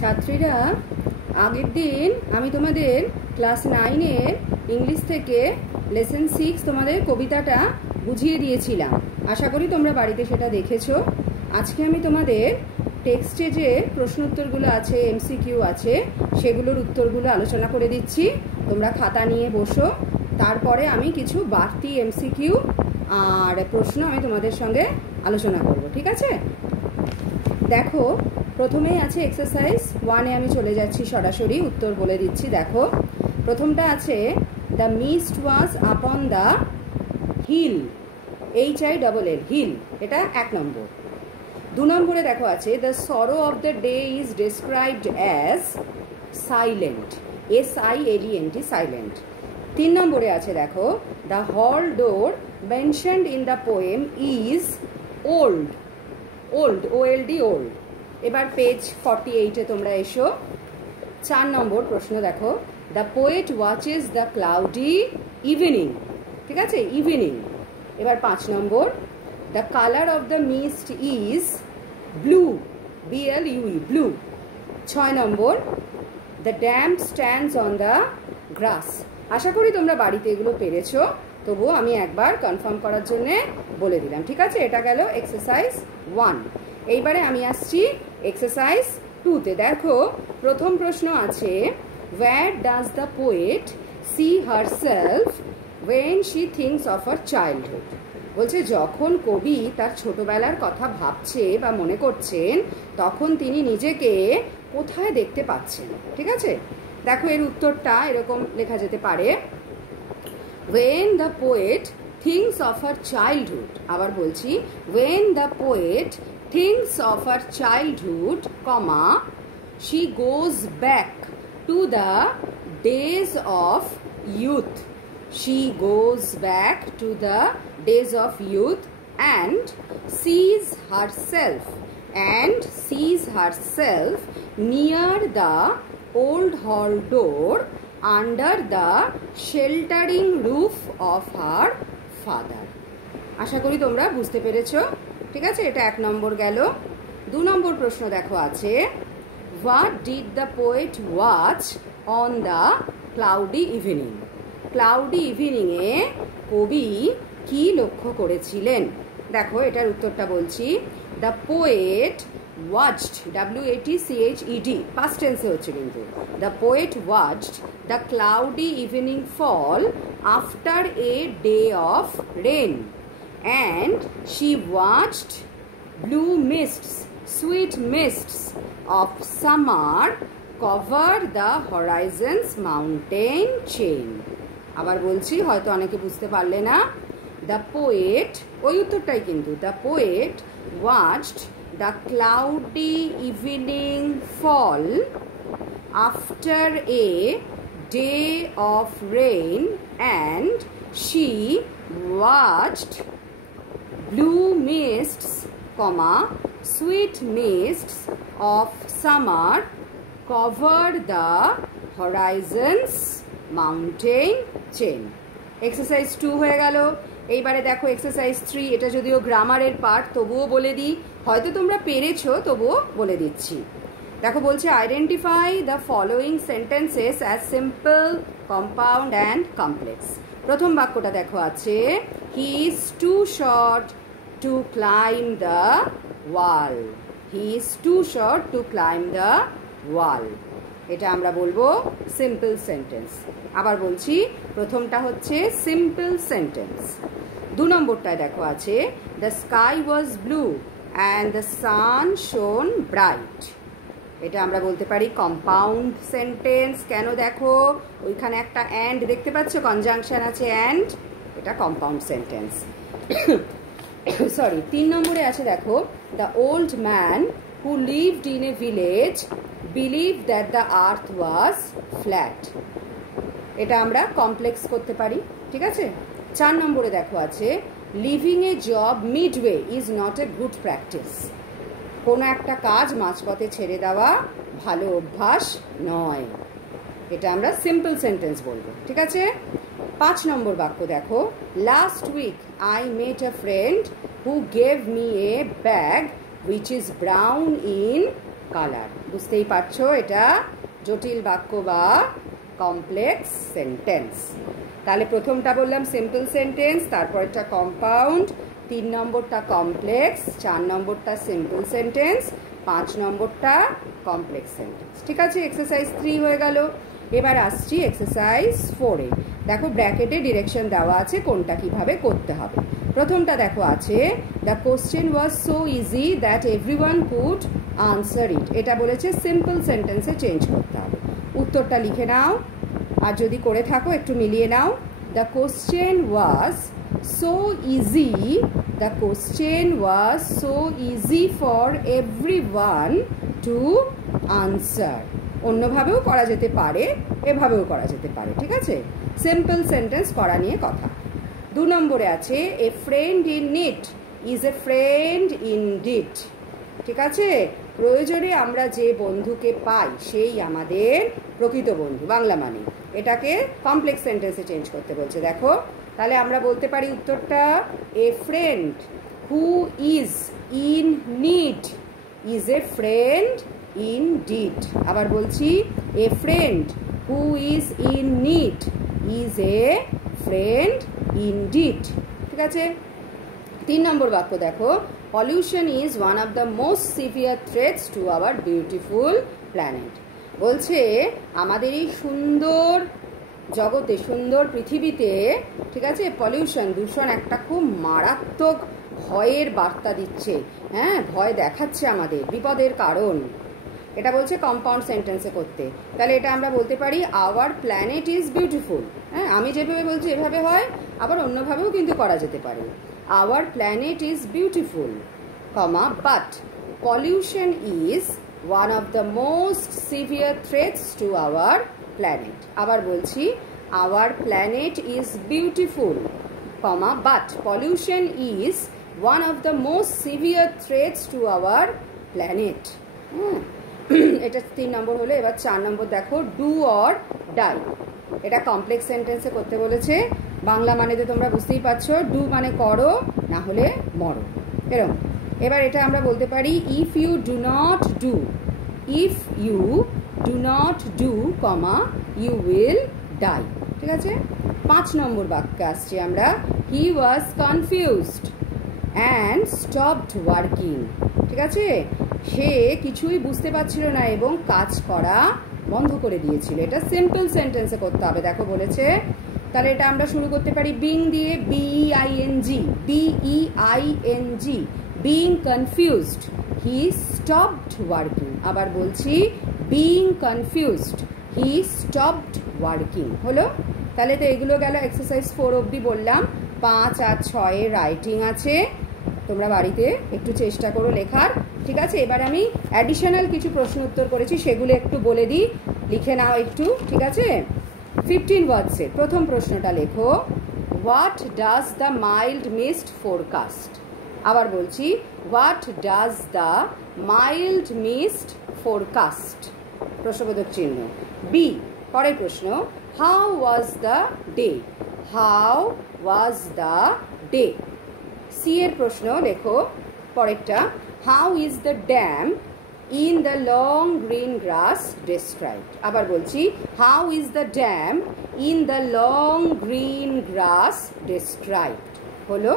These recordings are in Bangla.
ছাত্রীরা আগের দিন আমি তোমাদের ক্লাস 9-এর ইংলিশ থেকে লেসন 6 তোমাদের কবিতাটা বুঝিয়ে দিয়েছিলাম। আশা করি তোমরা বাড়িতে সেটা দেখেছো। আজকে আমি তোমাদের টেক্সটে যে প্রশ্ন উত্তরগুলো আছে, এমসিকিউ আছে, সেগুলোর উত্তরগুলো আলোচনা করে দিচ্ছি। তোমরা খাতা নিয়ে বসো। তারপরে আমি কিছু বাড়তি এমসিকিউ আর প্রশ্ন আমি তোমাদের সঙ্গে আলোচনা করব, ঠিক আছে? দেখো, প্রথমেই আছে এক্সারসাইজ 1-এ আমি চলে যাচ্ছি, সরাসরি উত্তর বলে দিচ্ছি। দেখো, প্রথমটা আছে the mist was upon the hill, HILL, hill, এটা 1 নম্বর। 2 নম্বরে দেখো আছে the sorrow of the day is described as silent, SILENT, silent. 3 নম্বরে আছে দেখো the hall door mentioned in the poem is old, OLD, old. এবার পেজ 48-এ তোমরা এসো। 4 নম্বর প্রশ্ন দেখো the poet watches the cloudy evening, ঠিক আছে, ইভিনিং। এবার 5 নম্বর the colour of the mist is blue, BLUE, blue. 6 নম্বর the dam stands on the grass. আশা করি তোমরা বাড়িতে এগুলো পেরেছো, তবুও আমি একবার কনফার্ম করার জন্যে বলে দিলাম, ঠিক আছে? এটা গেল এক্সারসাইজ 1। এইবারে আমি আসছি এক্সারসাইজ 2-তে। দেখো, প্রথম প্রশ্ন আছে where does the poet see herself when she thinks of her childhood? বলছে যখন কবি তার ছোটবেলার কথা ভাবছে বা মনে করছেন, তখন তিনি নিজেকে কোথায় দেখতে পাচ্ছেন, ঠিক আছে? দেখো, এর উত্তরটা এরকম লেখা যেতে পারে when the poet thinks of her childhood, আবার বলছি when the poet thinks of her childhood, comma, she goes back to the days of youth. She goes back to the days of youth and sees herself near the old hall door under the sheltering roof of her father. আশা করি তোমরা বুঝতে পেরেছো, ঠিক আছে? এটা 1 নম্বর গেল। 2 নম্বর প্রশ্ন দেখো আছে what did the poet watch on the cloudy evening? Cloudy ইভিনিংয়ে কবি কি লক্ষ্য করেছিলেন? দেখো, এটার উত্তরটা বলছি the poet watched, WATCHED, past tense হচ্ছে কিন্তু। The poet watched the cloudy evening fall after a day of rain and she watched blue mists, sweet mists of summer cover the horizon's mountain chain. আবার বলছি, হয়তো অনেকে বুঝতে পারলে না। The poet, ওই উত্তরটাই কিন্তু, the poet watched the cloudy evening fall after a day of rain and she watched blue mists, comma, sweet mists of summer cover the horizon's mountain chain. Exercise 2 হয়ে গেল। এইবারে দেখো এক্সারসাইজ 3, এটা যদিও গ্রামারের পার্ট, তবুও বলে দিই, হয়তো তোমরা পেরেছো, তবুও বলে দিচ্ছি। দেখো, বলছে identify the following sentences as simple, compound and complex. প্রথম বাক্যটা দেখো আছে he is too short to climb the wall, he is too short to climb the wall. এটা আমরা বলবো সিম্পল সেন্টেন্স। আবার বলছি, প্রথমটা হচ্ছে সিম্পল সেন্টেন্স। 2 নম্বরটায় দেখো আছে the sky was blue and the sun শোন ব্রাইট। এটা আমরা বলতে পারি কম্পাউন্ড সেন্টেন্স। কেন? দেখো, ওইখানে একটা অ্যান্ড দেখতে পাচ্ছ, কনজাংশন আছে অ্যান্ড, এটা কম্পাউন্ড সেন্টেন্স। সরি, 3 নম্বরে আছে দেখো the old man who lived in a village believed that the earth was flat. এটা আমরা কমপ্লেক্স করতে পারি, ঠিক আছে? 4 নম্বরে দেখো আছে living A job midway is not a good practice. কোনো একটা কাজ মাঝপথে ছেড়ে দেওয়া ভালো অভ্যাস নয়। এটা আমরা সিম্পল সেন্টেন্স বলবো, ঠিক আছে? 5 নম্বর বাক্য দেখো last week I met a friend who gave me a bag which is brown in colour. বুঝতেই পারছো এটা জটিল বাক্য বা কমপ্লেক্স সেন্টেন্স। তাহলে প্রথমটা বললাম সিম্পল সেন্টেন্স, তারপরটা কম্পাউন্ড, 3 নম্বরটা কমপ্লেক্স, 4 নম্বরটা সিম্পল সেন্টেন্স, 5 নম্বরটা কমপ্লেক্স সেন্টেন্স। ঠিক আছে, এক্সারসাইজ 3 হয়ে গেল। এবার আসছি এক্সারসাইজ 4-এ। দেখো ব্র্যাকেটে ডিরেকশন দেওয়া আছে কোনটা কিভাবে করতে হবে। প্রথমটা দেখো আছে the question was so easy that everyone could answer it. এটা বলেছে সিম্পল সেন্টেন্সে চেঞ্জ করতে হবে। উত্তরটা লিখে নাও, আর যদি করে থাকো একটু মিলিয়ে নাও। The question was so easy, the question was so easy for everyone to answer. অন্যভাবেও করা যেতে পারে, এভাবেও করা যেতে পারে। ঠিক আছে, সিম্পল সেন্টেন্স করা নিয়ে কথা। 2 নম্বরে আছে a friend in need is a friend in deed. ঠিক আছে, প্রয়োজনে আমরা যে বন্ধুকে পাই সেই আমাদের প্রকৃত বন্ধু, বাংলা মানে। এটাকে কমপ্লেক্স সেন্টেন্সে চেঞ্জ করতে বলছে। দেখো তাহলে আমরা বলতে পারি উত্তরটা a friend who is in need is a friend in deed. আবার বলছি a friend who is in need is a friend in deed. ঠিক আছে, 3 নম্বর বাক্য দেখো pollution is one of the most severe threats to our beautiful planet. বলছে আমাদের এই সুন্দর জগতে, সুন্দর পৃথিবীতে, ঠিক আছে, পলিউশন, দূষণ একটা খুব মারাত্মক ভয়ের বার্তা দিচ্ছে। হ্যাঁ, ভয় দেখাচ্ছে আমাদের, বিপদের কারণ। এটা বলছে কম্পাউন্ড সেন্টেন্সে করতে। তাহলে এটা আমরা বলতে পারি আওয়ার প্ল্যানেট ইজ বিউটিফুল। হ্যাঁ, আমি যেভাবে বলছি এভাবে হয়, আবার অন্যভাবেও কিন্তু করা যেতে পারে। Our planet is beautiful, comma but pollution is one of the most severe threats to our planet. আবার বলছি our planet is beautiful, comma but pollution is one of the most severe threats to our planet. হ্যাঁ, এটা 3 নম্বর হলো। এবার 4 নম্বর দেখো ডু অর ডাই। এটা কমপ্লেক্স সেন্টেন্সে করতে বলেছে। বাংলা মানে তো তোমরা বুঝতেই পারছো, ডু মানে করো, না হলে মরো, এরকম। এবার এটা আমরা বলতে পারি if you do not do, if you do not do, comma you will die. ঠিক আছে, 5 নম্বর বাক্যে আসছি আমরা he was confused and stopped working. ঠিক আছে, সে কিছুই বুঝতে পারছিল না এবং কাজ করা বন্ধ করে দিয়েছিল। এটা সিম্পল সেন্টেন্সে করতে হবে। দেখো বলেছে, তাহলে এটা আমরা শুরু করতে পারি বিং দিয়ে, B E I N G, B E I N G, being confused he stopped working. আবার বলছি being confused he stopped working. হলো, তাহলে তো এগুলো গেল এক্সারসাইজ 4 অবধি বললাম। 5 আর 6 রাইটিং আছে, তোমরা বাড়িতে একটু চেষ্টা করো লেখার। ঠিক আছে, এবার আমি অ্যাডিশনাল কিছু প্রশ্ন উত্তর করেছি, সেগুলো একটু বলে দিই, লিখে নাও একটু। ঠিক আছে, 15 ওয়ার্ডসে প্রথম প্রশ্নটা লেখো what does the mild mist forecast. আবার বলছি what does the mild mist forecast, প্রশ্নবোধক চিহ্ন। বি, পরের প্রশ্ন how was the day, how was the day. C এর প্রশ্ন লেখো পরেরটা how is the dam in the long green grass described. আবার বলছি how is the dam in the long green grass described. হলো,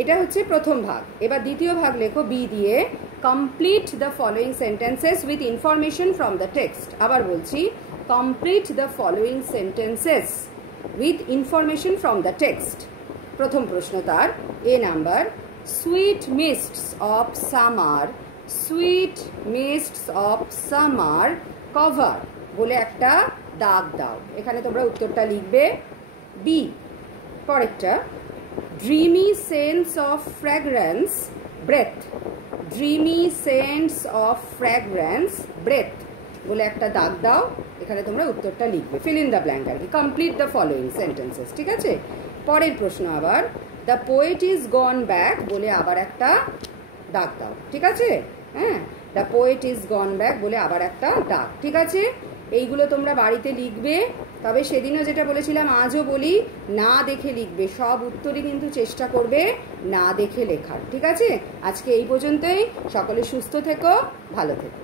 এটা হচ্ছে প্রথম ভাগ। এবার দ্বিতীয় ভাগ লেখো বি দিয়ে complete the following sentences with information from the text. আবার বলছি complete the following sentences with information from the text. প্রথম প্রশ্ন তার এ number sweet mists of summer, sweet mists of summer cover বলে একটা দাগ দাও। এখানে তোমরা উত্তরটা লিখবে। বি, পরেরটা dreamy sense of fragrance breath, dreamy sense of fragrance breath বলে একটা দাগ দাও। এখানে তোমরা উত্তরটা লিখবে, ফিল ইন দ্য ব্ল্যাঙ্ক আর কি, কমপ্লিট দ্য ফলোয়িং সেন্টেন্সেস। ঠিক আছে, পরের প্রশ্ন আবার the poet is gone back বলে আবার একটা দাগ দাও। ঠিক আছে, হ্যাঁ, the poet is gone back বলে আবার একটা দাগ। ঠিক আছে, এইগুলো তোমরা বাড়িতে লিখবে। তবে সেদিনও যেটা বলেছিলাম আজও বলি, না দেখে লিখবে। সব উত্তরই কিন্তু চেষ্টা করবে না দেখে লেখার। ঠিক আছে, আজকে এই পর্যন্তই। সকলে সুস্থ থেকো, ভালো থেকো।